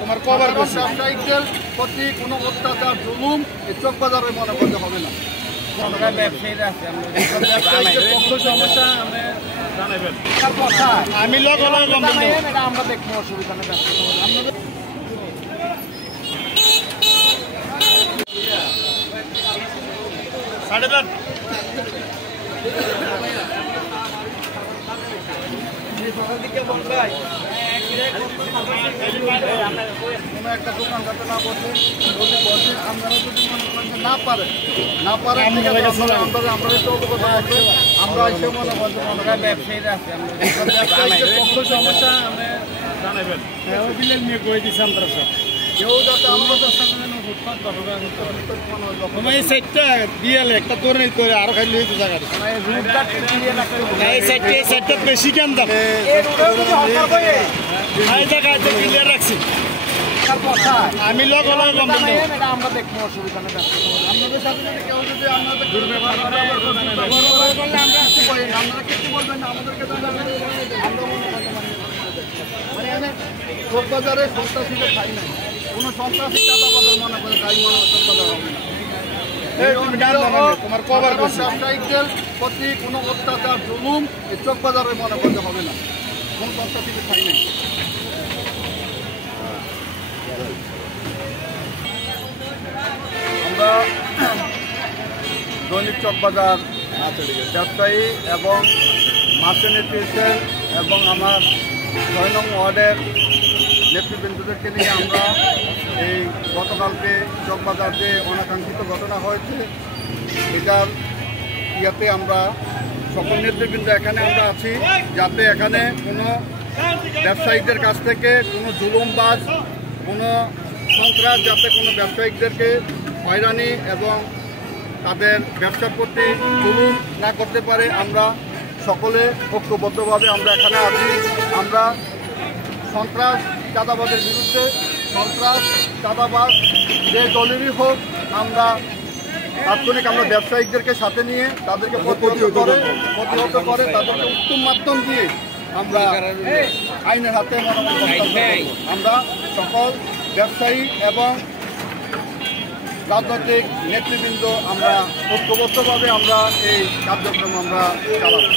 তোমার কভার ব্যবসায়িকদের প্রতি কোনো অত্যাচার জুলুম এই চকবাজারে মনে করতে হবে না। আমি আমরা দেখবো, অসুবিধা নেই। কোনো একটা দোকান যাতে না বসে, যদি বসে আপনারা যদি মনে করেন না পারেন আমরা একটু অবগত করবেন। আমরা এসে মনে করতে ব্যবসায়ীরা আছে পক্ষ সমস্যা আমি জানাবেন। বিলেন নিয়ে কয়ে দিচ্ছি আমরা সব কেউ যাতে আমরা এই সাইডটা দিয়ে একটা তোর নেই তোরে আরো খাইলে হইতো জায়গাটা এই সাইডটা বেশি কেন দাম এই জায়গায় ক্লিয়ার রাখছি। আমি আমরা দেখবো, অসুবিধা নেই। আপনাদের সাথে কেউ যদি আপনাদের দুর্ব্যবহার করে আমরা আসতে পারি না, আপনারা কিছু বলবেন না আমাদেরকে। আমরা চকবাজারে সন্ত্রাসীদের খাই নাই, কোনো সন্ত্রাসী চাঁদাবাজার মনে করে তাই মনে চকবাজার হবে না। তোমার কভার ব্যবসায়িকদের প্রতি কোনো অত্যাচার জুলুম এই চকবাজারে মনে করতে হবে না, কোনো সন্ত্রাসীদের খাই নাই। আমরা দৈনিক চকবাজার ব্যবসায়ী এবং মার্চেন্ট নেতৃত্বের এবং আমার ৬ নং ওয়ার্ডের নেতৃবৃন্দদেরকে নিয়ে আমরা এই গতকালকে চকবাজার যে অনাকাঙ্ক্ষিত ঘটনা হয়েছে এটার ইয়াতে আমরা সকল নেতৃবৃন্দ এখানে আমরা আছি, যাতে এখানে কোনো ব্যবসায়িকদের কাছ থেকে কোনো জুলুমবাজ, কোনো সন্ত্রাস যাতে কোনো ব্যবসায়িকদেরকে হয়রানি এবং তাদের ব্যবসার প্রতি জুলুম না করতে পারে। আমরা সকলে ঐক্যবদ্ধভাবে আমরা এখানে আছি। আমরা সন্ত্রাস চাঁদাবাজের বিরুদ্ধে, সন্ত্রাস চাঁদাবাজ যে দলেরই হোক, আমরা তাৎক্ষণিক আমরা ব্যবসায়িকদেরকে সাথে নিয়ে তাদেরকে প্রতিহত করে তাদেরকে উত্তম মাধ্যম দিয়ে আমরা আইনের হাতে আমরা সকল ব্যবসায়ী এবং রাজনৈতিক নেতৃবৃন্দ আমরা ঐক্যবদ্ধভাবে আমরা এই কার্যক্রম আমরা চালাবো।